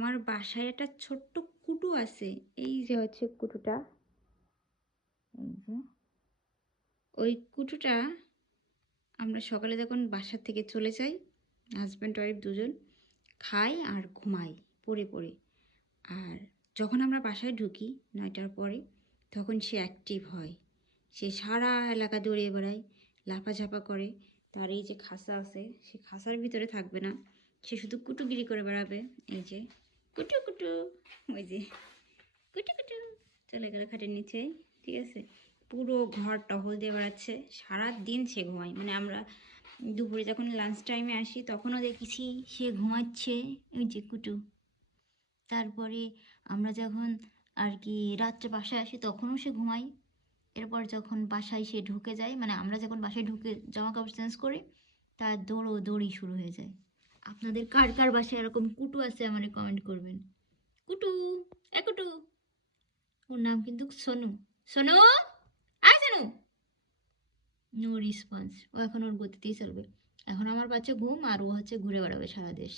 আমার বাসায় একটা ছোট্ট কুটু আছে। এই যে হচ্ছে কুটুটা। এই যে। ওই কুটুটা আমরা সকালে যখন বাসা থেকে চলে যাই, হাসব্যান্ড ওয়াইফ দুজন খাই আর ঘুমাই পড়ে। আর যখন আমরা বাসায় ঢুকি ৯টার পরে, তখন সে অ্যাক্টিভ হয়। সে সারা এলাকা দৌড়িয়ে বেড়ায়, লাফাঝাপা করে। তার এই যে খাঁচা আছে, সে খাঁচার ভিতরে থাকবে না, সে শুধু কুটুগিরি করে বেড়াবে। এই যে কুটু কুটু, ওই যে কুটু কুটু চলে গেল খাটের নিচে। ঠিক আছে, পুরো ঘর টহল দিয়ে বেড়াচ্ছে। সারা দিন সে ঘুমায়, মানে আমরা দুপুরে যখন লাঞ্চ টাইমে আসি তখনও দেখেছি সে ঘুমাচ্ছে। ওই যে কুটু। তারপরে আমরা যখন আর কি রাত্রে বাসায় আসি তখনও সে ঘুমায়। এরপর যখন বাসায় সে ঢুকে যায়, মানে আমরা যখন বাসায় ঢুকে জামা কাপড় চেঞ্জ করি, তার দৌড়ি শুরু হয়ে যায়। আপনাদের কার কার বাসায় এরকম কুটু আছে আমাকে কমেন্ট করবেন। কুটু, এ কুটু। ওর নাম কিন্তু সোনু। সোনু, আয় সোনু। No response. ও এখন ওর গতিতেই চলবে। এখন আমার বাচ্চা ঘুম, আর ও হচ্ছে ঘুরে বেড়াবে সারা দেশ।